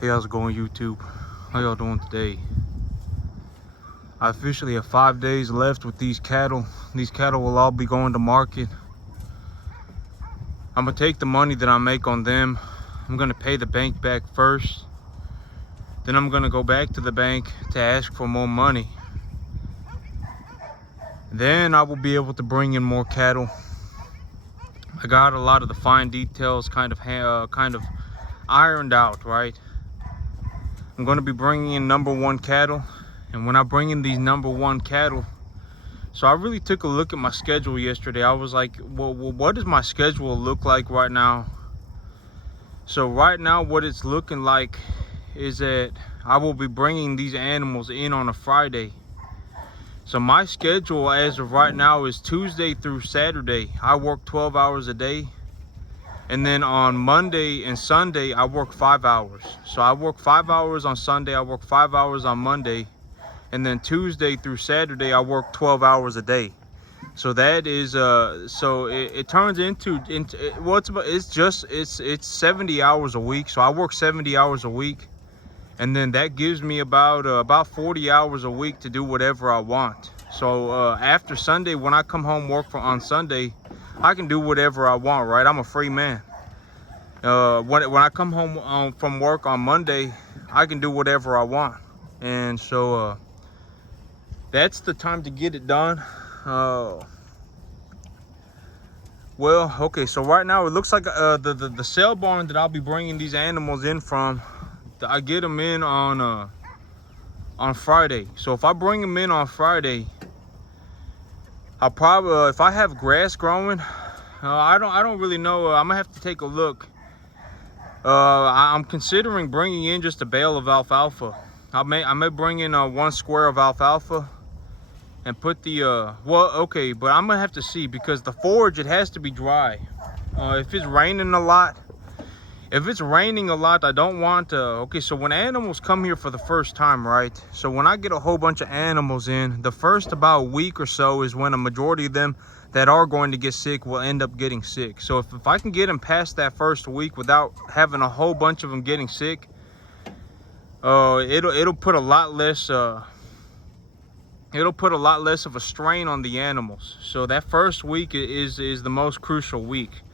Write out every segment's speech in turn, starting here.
Hey, how's it going, YouTube? How y'all doing today? I officially have 5 days left with these cattle. These cattle will all be going to market. I'm gonna take the money that I make on them. I'm gonna pay the bank back first. Then I'm gonna go back to the bank to ask for more money. Then I will be able to bring in more cattle. I got a lot of the fine details kind of ironed out, right? I'm going to be bringing in #1 cattle, and when I bring in these #1 cattle, so I really took a look at my schedule yesterday. I was like, well, what does my schedule look like right now? So right now what it's looking like is that I will be bringing these animals in on a Friday. So my schedule as of right now is Tuesday through Saturday. I work 12 hours a day. And then on Monday and Sunday, I work 5 hours. So I work 5 hours on Sunday, I work 5 hours on Monday. And then Tuesday through Saturday, I work 12 hours a day. So that is, so it turns into well, it's 70 hours a week. So I work 70 hours a week. And then that gives me about 40 hours a week to do whatever I want. So after Sunday, when I come home on Sunday, I can do whatever I want, right? I'm a free man. When I come home from work on Monday, I can do whatever I want. And so that's the time to get it done. Well, okay, so right now it looks like the sale barn that I'll be bringing these animals in from, I get them in on Friday. So if I bring them in on Friday, I'll probably, if I have grass growing, I don't really know. I'm gonna have to take a look. I'm considering bringing in just a bale of alfalfa. I may bring in 1 square of alfalfa and put the well, okay, but I'm gonna have to see, because the forage, it has to be dry. If it's raining a lot, I don't want okay, so when animals come here for the first time, right? So when I get a whole bunch of animals in, the first about week or so is when a majority of them that are going to get sick will end up getting sick. So if I can get them past that first week without having a whole bunch of them getting sick, it'll put a lot less of a strain on the animals. So that first week is the most crucial week.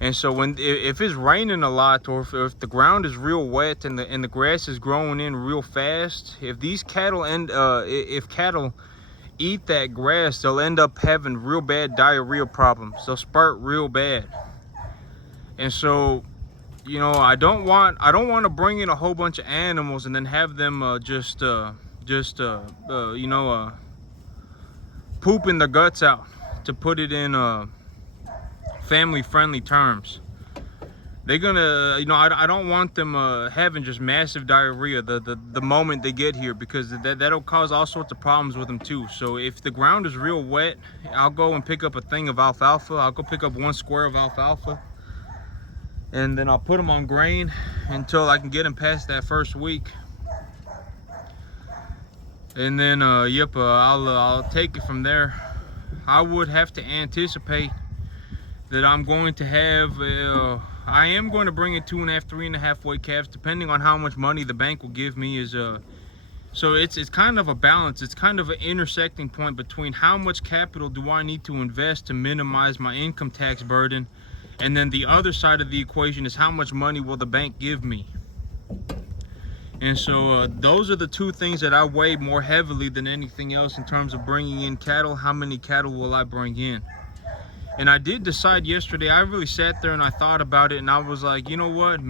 And so if it's raining a lot, or if the ground is real wet and the grass is growing in real fast, if these cattle if cattle eat that grass, they'll end up having real bad diarrhea problems. They'll spurt real bad. And so, you know, I don't want to bring in a whole bunch of animals and then have them pooping their guts out, to put it in family-friendly terms. They're gonna, you know, I don't want them having just massive diarrhea the moment they get here, because that'll cause all sorts of problems with them too. So if the ground is real wet, I'll go and pick up a thing of alfalfa. I'll go pick up 1 square of alfalfa, and then I'll put them on grain until I can get them past that first week. And then I'll take it from there. I would have to anticipate that I'm going to have I am going to bring in 2.5, 3.5 weight calves, depending on how much money the bank will give me. So it's kind of a balance. It's kind of an intersecting point between how much capital do I need to invest to minimize my income tax burden, and then the other side of the equation is how much money will the bank give me. And so those are the two things that I weigh more heavily than anything else in terms of bringing in cattle. How many cattle will I bring in? And I did decide yesterday. I really sat there and I thought about it, and I was like, you know what,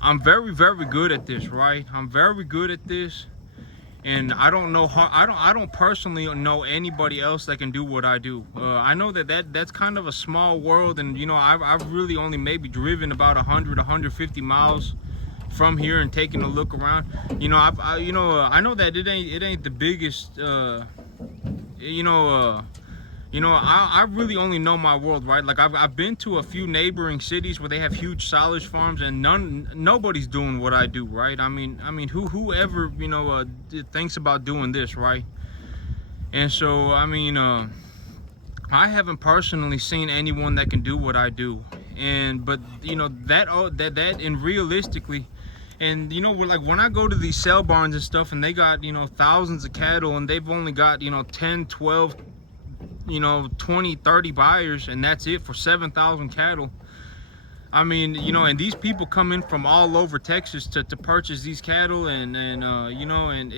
I'm very, very good at this, right? I'm very good at this, and I don't know how, I don't personally know anybody else that can do what I do. I know that's kind of a small world, and you know, I've really only maybe driven about 150 miles from here and taking a look around. You know, I know that it ain't the biggest. I really only know my world, right? Like I've been to a few neighboring cities where they have huge silage farms, and nobody's doing what I do, right? I mean, whoever thinks about doing this, right? And so I mean, I haven't personally seen anyone that can do what I do, but you know that and realistically, and you know, like when I go to these sale barns and stuff, and they got, you know, thousands of cattle, and they've only got, you know, 10, 12, you know, 20, 30 buyers, and that's it for 7,000 cattle. I mean, you know, and these people come in from all over Texas to purchase these cattle, and you know, and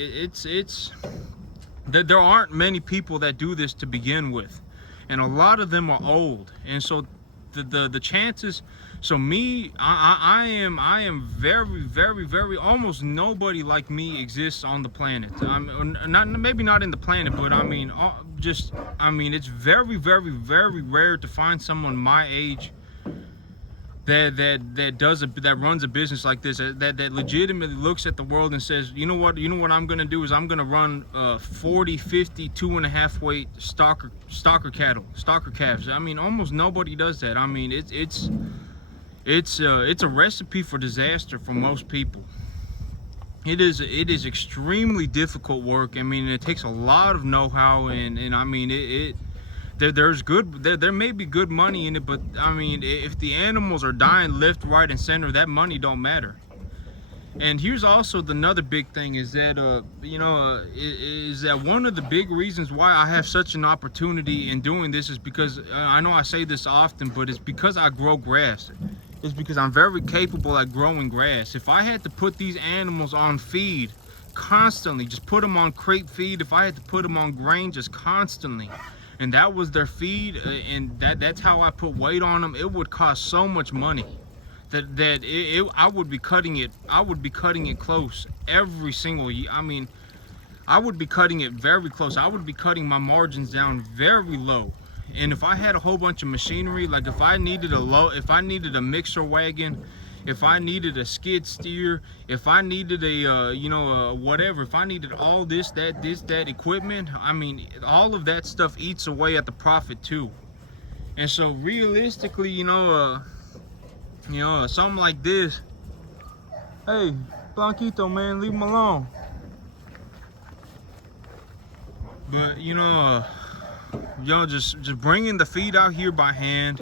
there aren't many people that do this to begin with, and a lot of them are old, and so the chances. So me, I am very almost nobody like me exists on the planet. I'm not, maybe not in the planet, but I mean, I mean, it's very rare to find someone my age that runs a business like this, that legitimately looks at the world and says, you know what I'm gonna do is I'm gonna run 40, 50, 2.5 weight stalker calves. I mean, almost nobody does that. I mean, it's a recipe for disaster for most people. It is extremely difficult work. I mean, it takes a lot of know-how, and I mean, there may be good money in it, but I mean, if the animals are dying left, right, and center, that money don't matter. And here's also another big thing is that you know, is that one of the big reasons why I have such an opportunity in doing this is because I know I say this often, but it's because I grow grass. It's because I'm very capable at growing grass. If I had to put these animals on feed constantly, just put them on crate feed, if I had to put them on grain just constantly, and that was their feed, and that's how I put weight on them, it would cost so much money that I would be cutting it close every single year. I mean, I would be cutting it very close. I would be cutting my margins down very low. And if I had a whole bunch of machinery, like if I needed a mixer wagon, if I needed a skid steer, if I needed a you know, whatever, if I needed all that equipment, I mean, all of that stuff eats away at the profit too. And so realistically, you know, something like this, hey, Blanquito, man, leave him alone. But you know, just bringing the feed out here by hand,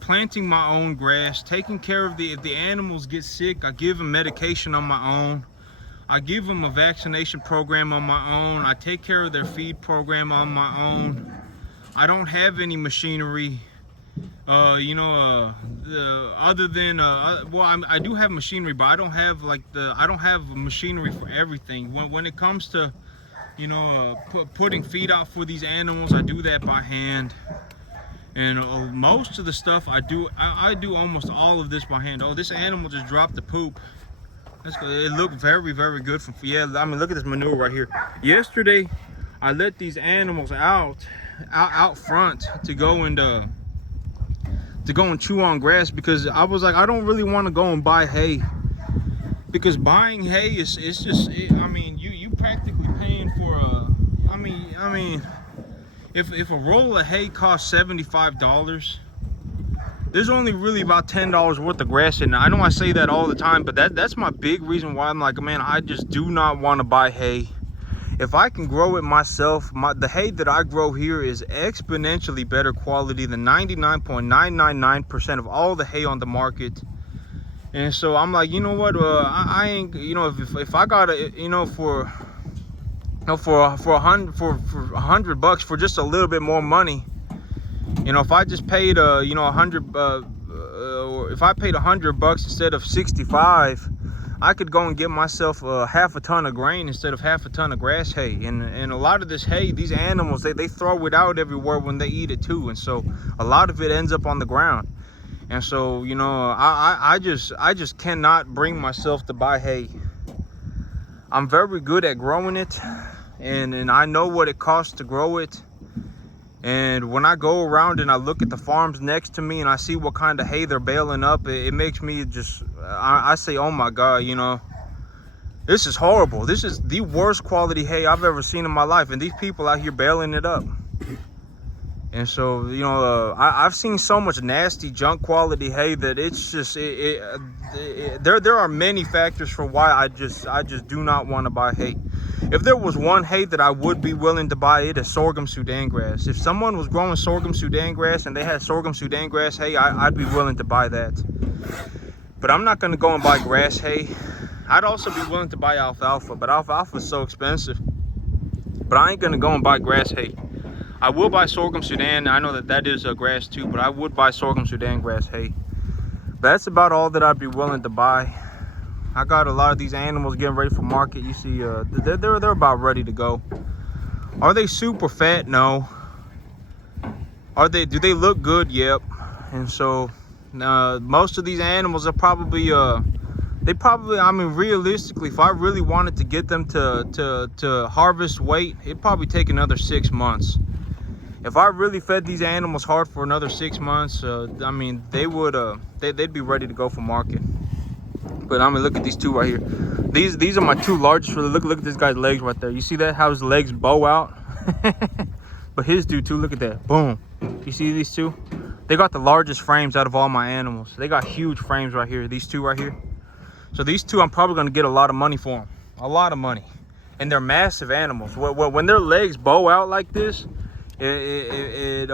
planting my own grass, taking care of if the animals get sick, I give them medication on my own. I give them a vaccination program on my own. I take care of their feed program on my own. I don't have any machinery, you know, other than well, I do have machinery, but I don't have machinery for everything. When it comes to, you know, putting feed out for these animals, I do that by hand. And most of the stuff I do almost all of this by hand. Oh, this animal just dropped the poop. That's good. It looked very good from, yeah, I mean, look at this manure right here. Yesterday I let these animals out front to go and chew on grass, because I was like, I don't really want to go and buy hay, because buying hay is just, I mean, you practically paying for I mean if a roll of hay costs $75, there's only really about $10 worth of grass in it. I know I say that all the time, but that's my big reason why I'm like, man, I just do not want to buy hay. If I can grow it myself, the hay that I grow here is exponentially better quality than 99.999% of all the hay on the market. And so I'm like, you know what, I ain't, you know, if I got a, you know, for $100 for just a little bit more money, you know, if I just paid you know, or if I paid $100 instead of 65, I could go and get myself half a ton of grain instead of half a ton of grass hay. And a lot of this hay, these animals, they throw it out everywhere when they eat it too, and so a lot of it ends up on the ground. And so, you know, I just cannot bring myself to buy hay. I'm very good at growing it, and I know what it costs to grow it. And when I go around and I look at the farms next to me and I see what kind of hay they're baling up, it makes me just, I say, oh my God, you know, this is horrible. This is the worst quality hay I've ever seen in my life, and these people out here baling it up. And so, you know, I've seen so much nasty junk quality hay that it's just, there are many factors for why I just do not want to buy hay. If there was one hay that I would be willing to buy, it is sorghum Sudan grass. If someone was growing sorghum Sudan grass and they had sorghum Sudan grass hay, I'd be willing to buy that. But I'm not going to go and buy grass hay. I'd also be willing to buy alfalfa, but alfalfa is so expensive. But I ain't going to go and buy grass hay. I will buy sorghum Sudan. I know that that is a grass too, but I would buy sorghum Sudan grass hay. That's about all that I'd be willing to buy. I got a lot of these animals getting ready for market. You see, they're about ready to go. Are they super fat? No. Do they look good? Yep. And so most of these animals are probably I mean, realistically, if I really wanted to get them to harvest weight, it'd probably take another 6 months. If I really fed these animals hard for another 6 months, I mean, they'd be ready to go for market. But I mean, look at these two right here. These are my two largest. Look at this guy's legs right there. You see that? How his legs bow out? But his do too. Look at that. Boom. You see these two? They got the largest frames out of all my animals. They got huge frames right here. These two right here. So these two, I'm probably gonna get a lot of money for them. A lot of money. And they're massive animals. When their legs bow out like this, they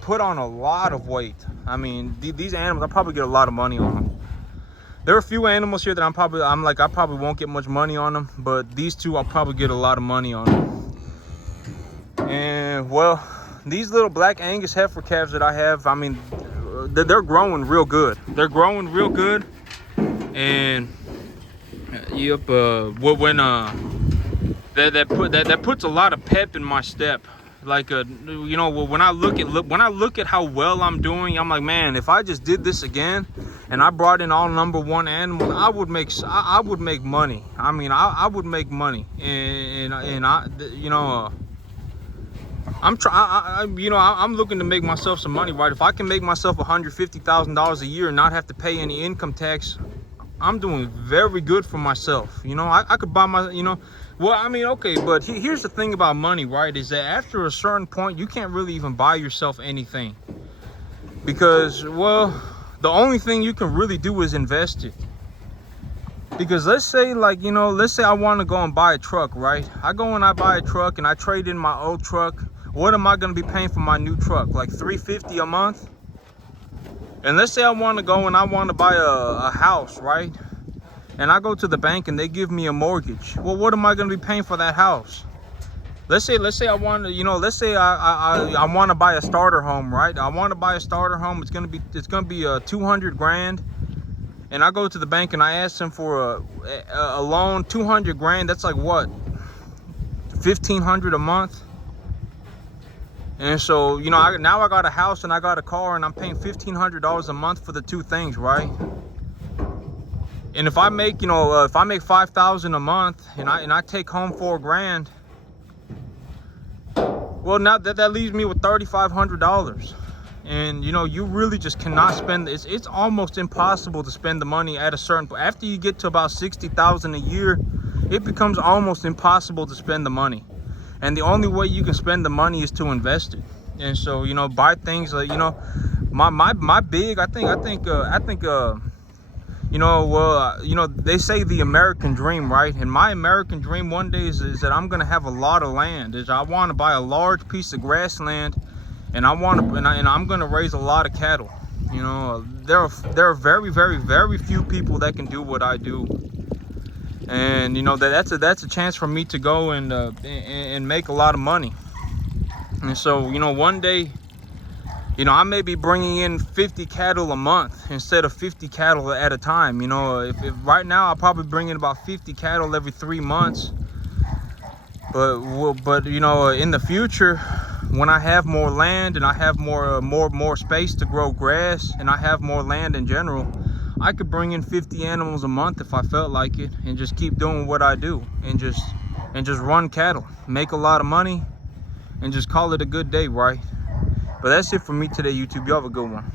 put on a lot of weight. I mean, these animals, I'll probably get a lot of money on them. There are a few animals here that I probably won't get much money on them, but these two I'll probably get a lot of money on them. And well, these little black Angus heifer calves that I have, I mean, they're growing real good. They're growing real good. And yep, that puts a lot of pep in my step. Like you know, when I look at how well I'm doing, I'm like, man, if I just did this again and I brought in all #1 animals, I would make money. I mean, I would make money. And I, you know, I'm looking to make myself some money, right? If I can make myself $150,000 a year and not have to pay any income tax, I'm doing very good for myself. You know, I could buy my, you know, well, I mean, okay, but here's the thing about money, right? Is that after a certain point, you can't really even buy yourself anything. Because, well, the only thing you can really do is invest it. Because let's say, like, you know, let's say I want to go and buy a truck, right? I go and I buy a truck and I trade in my old truck. What am I going to be paying for my new truck? Like $350 a month? And let's say I want to go and I want to buy a house, right? And I go to the bank and they give me a mortgage. Well, what am I going to be paying for that house? Let's say I want to, you know, let's say I want to buy a starter home, right? I want to buy a starter home. It's going to be 200 grand. And I go to the bank and I ask them for a loan, 200 grand. That's like what? 1,500 a month. And so, you know, now I got a house and I got a car and I'm paying $1,500 a month for the two things, right? And if I make, you know, if I make $5,000 a month and I take home $4 grand, well, now that leaves me with $3,500. And you know, you really just cannot spend. It's almost impossible to spend the money at a certain point. After you get to about $60,000 a year, it becomes almost impossible to spend the money. And the only way you can spend the money is to invest it. And so, you know, buy things like, you know, my big, I think you know, well, you know, they say the American dream, right? And my American dream one day is that I'm gonna have a lot of land. I want to buy a large piece of grassland, and I'm gonna raise a lot of cattle. You know, there are very, very, very few people that can do what I do, and you know that's a chance for me to go and make a lot of money. And so, you know, one day, you know, I may be bringing in 50 cattle a month instead of 50 cattle at a time. You know, if right now I'll probably bring in about 50 cattle every 3 months. But you know, in the future, when I have more land and I have more space to grow grass and I have more land in general, I could bring in 50 animals a month if I felt like it, and just keep doing what I do and just run cattle, make a lot of money, and just call it a good day, right? But that's it for me today, YouTube. Y'all have a good one.